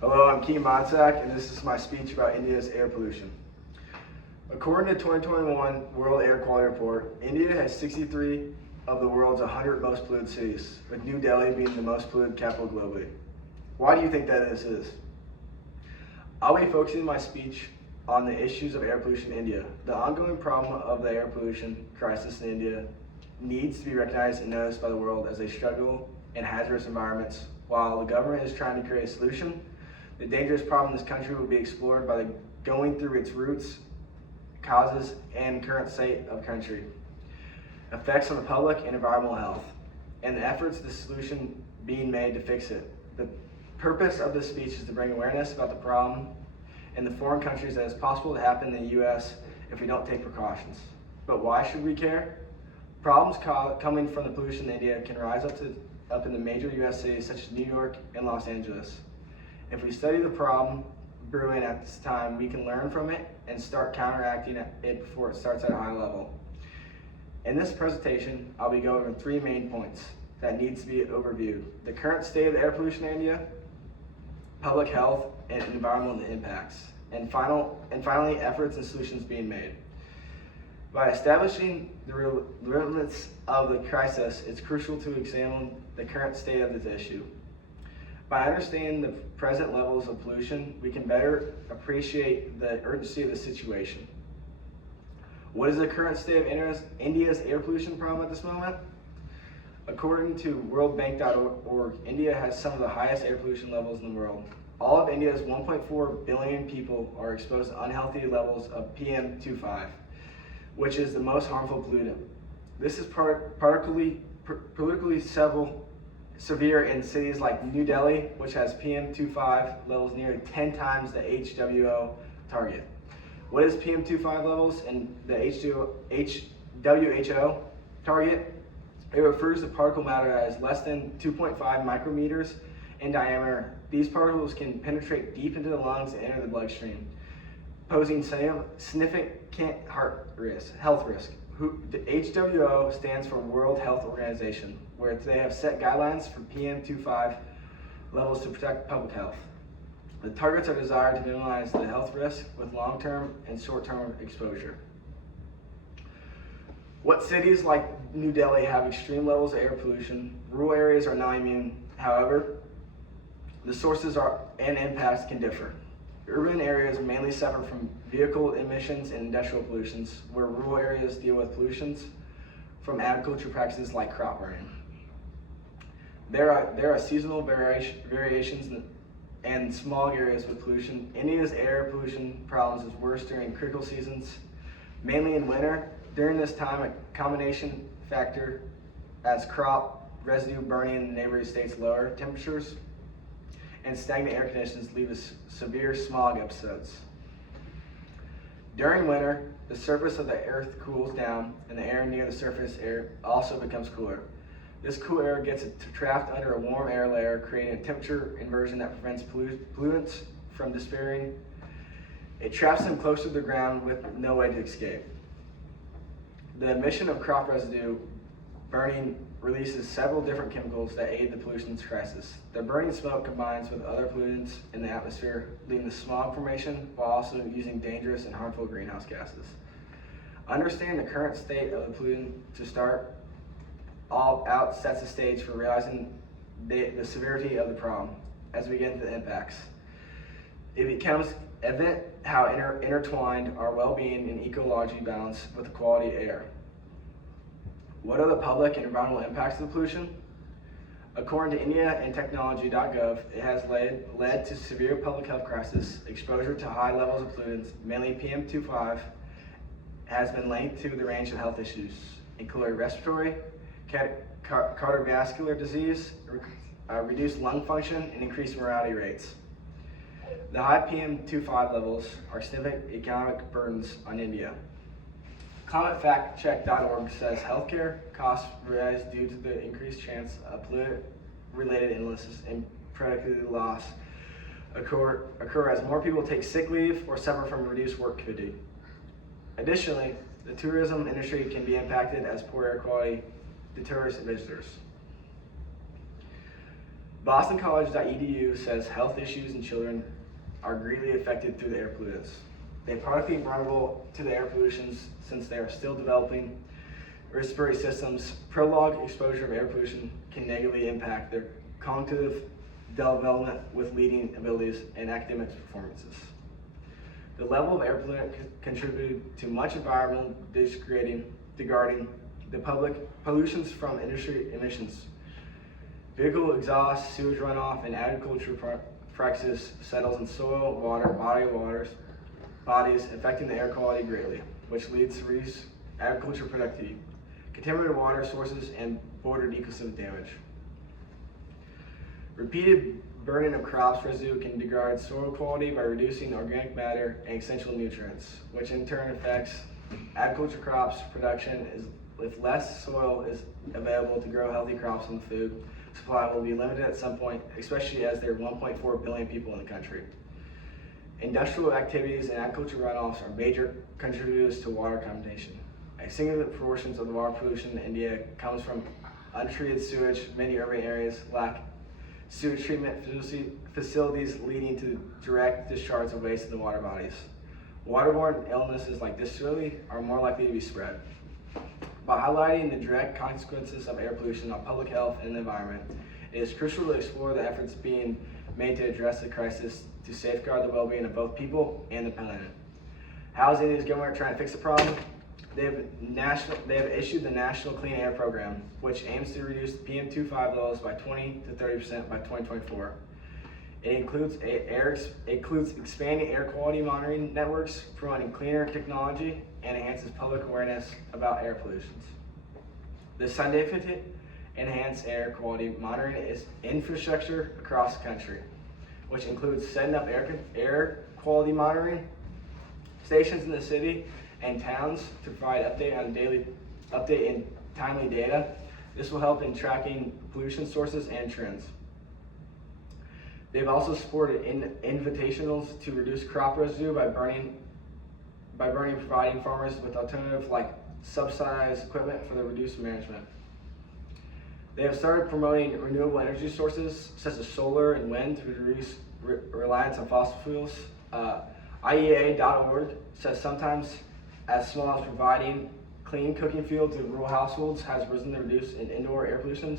Hello, I'm Keem Monsack, and this is my speech about India's air pollution. According to 2021 World Air Quality Report, India has 63 of the world's 100 most polluted cities, with New Delhi being the most polluted capital globally. Why do you think that this is? I'll be focusing my speech on the issues of air pollution in India. The ongoing problem of the air pollution crisis in India needs to be recognized and noticed by the world as they struggle in hazardous environments. While the government is trying to create a solution, the dangerous problem in this country will be explored by going through its roots, causes, and current state of country, effects on the public and environmental health, and the efforts of the solution being made to fix it. The purpose of this speech is to bring awareness about the problem in the foreign countries that it's possible to happen in the U.S. if we don't take precautions. But why should we care? Problems coming from the pollution in India can rise up in the major U.S. cities such as New York and Los Angeles. If we study the problem brewing at this time, we can learn from it and start counteracting it before it starts at a high level. In this presentation, I'll be going over 3 main points that needs to be overviewed: the current state of air pollution in India, public health and environmental impacts, and finally, efforts and solutions being made. By establishing the limits of the crisis, it's crucial to examine the current state of this issue. By understanding the present levels of pollution, we can better appreciate the urgency of the situation. What is the current state of India's air pollution problem at this moment? According to worldbank.org, India has some of the highest air pollution levels in the world. All of India's 1.4 billion people are exposed to unhealthy levels of PM2.5, which is the most harmful pollutant. This is particularly severe in cities like New Delhi, which has PM2.5 levels nearly 10 times the HWO target. What is PM2.5 levels and the WHO target? It refers to particle matter that is less than 2.5 micrometers in diameter. These particles can penetrate deep into the lungs and enter the bloodstream, posing significant health risk. The HWO stands for World Health Organization, where they have set guidelines for PM2.5 levels to protect public health. The targets are desired to minimize the health risk with long-term and short-term exposure. What cities like New Delhi have extreme levels of air pollution? Rural areas are not immune. However, the sources and impacts can differ. Urban areas mainly suffer from vehicle emissions and industrial pollutions, where rural areas deal with pollutions from agriculture practices like crop burning. There are seasonal variations and smog areas with pollution. India's air pollution problems is worse during critical seasons, mainly in winter. During this time, a combination factor as crop residue burning in the neighboring states, lower temperatures and stagnant air conditions lead to severe smog episodes. During winter, the surface of the earth cools down and the air near the surface air also becomes cooler. This cool air gets trapped under a warm air layer, creating a temperature inversion that prevents pollutants from disappearing. It traps them closer to the ground with no way to escape. The emission of crop residue burning releases several different chemicals that aid the pollution crisis. The burning smoke combines with other pollutants in the atmosphere, leading to smog formation while also using dangerous and harmful greenhouse gases. Understanding the current state of the pollutant to start all out sets the stage for realizing the severity of the problem. As we get into the impacts, it becomes evident how intertwined our well-being and ecology balance with the quality of air. What are the public and environmental impacts of pollution? According to IndiaandTechnology.gov, it has led to severe public health crisis. Exposure to high levels of pollutants, mainly PM2.5, has been linked to the range of health issues, including respiratory, cardiovascular disease, reduced lung function, and increased mortality rates. The high PM2.5 levels are significant economic burdens on India. ClimateFactCheck.org says healthcare costs rise due to the increased chance of pollutant-related illnesses and productivity loss occur as more people take sick leave or suffer from reduced work fatigue. Additionally, the tourism industry can be impacted as poor air quality deters visitors. BostonCollege.edu says health issues in children are greatly affected through the air pollutants. They are partly vulnerable to the air pollutions since they are still developing respiratory systems. Prolonged exposure of air pollution can negatively impact their cognitive development with leading abilities and academic performances. The level of air pollutant contributed to much environmental degrading the public pollutions from industry emissions. Vehicle exhaust, sewage runoff, and agricultural practices settles in soil, water, bodies, affecting the air quality greatly, which leads to reduced agricultural productivity, contaminated water sources, and bordered ecosystem damage. Repeated burning of crops residue can degrade soil quality by reducing organic matter and essential nutrients, which in turn affects agriculture crops production. If less soil is available to grow healthy crops, and food supply will be limited at some point, especially as there are 1.4 billion people in the country. Industrial activities and agricultural runoffs are major contributors to water contamination. A significant portion of the water pollution in India comes from untreated sewage. Many urban areas lack sewage treatment facilities, leading to direct discharge of waste in the water bodies. Waterborne illnesses like dysentery are more likely to be spread. By highlighting the direct consequences of air pollution on public health and the environment, it is crucial to explore the efforts being made to address the crisis to safeguard the well-being of both people and the planet. How is India's government trying to fix the problem? They have issued the National Clean Air Program, which aims to reduce PM2.5 levels by 20 to 30% by 2024. It includes expanding air quality monitoring networks, promoting cleaner technology, and enhances public awareness about air pollutions. The scientific enhanced air quality monitoring is infrastructure across the country, which includes setting up air quality monitoring stations in the city and towns to provide update and timely data. This will help in tracking pollution sources and trends. They've also supported invitationals to reduce crop residue by providing farmers with alternatives like subsidized equipment for the reduced management. They have started promoting renewable energy sources such as solar and wind to reduce reliance on fossil fuels. IEA.org says sometimes as small as providing clean cooking fuel to rural households has risen to reduce indoor air pollution.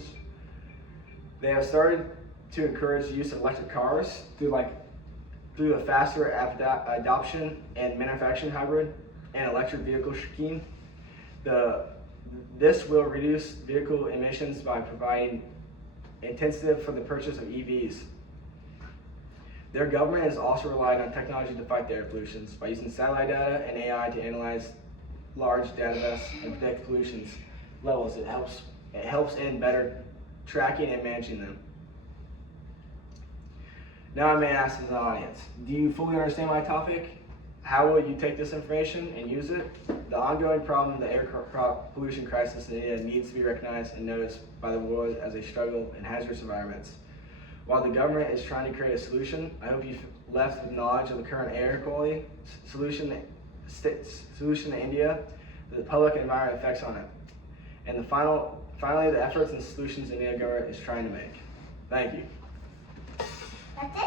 They have started to encourage the use of electric cars through a faster adoption and manufacturing hybrid and electric vehicle scheme. This will reduce vehicle emissions by providing incentive for the purchase of EVs. Their government has also relied on technology to fight the air pollutions by using satellite data and AI to analyze large datasets and predict pollution levels. It helps in better tracking and managing them. Now I may ask the audience, do you fully understand my topic? How will you take this information and use it? The ongoing problem of the air pollution crisis in India needs to be recognized and noticed by the world as a struggle in hazardous environments. While the government is trying to create a solution, I hope you've left with knowledge of the current air quality solution in India, the public and environment effects on it, and finally the efforts and solutions India government is trying to make. Thank you.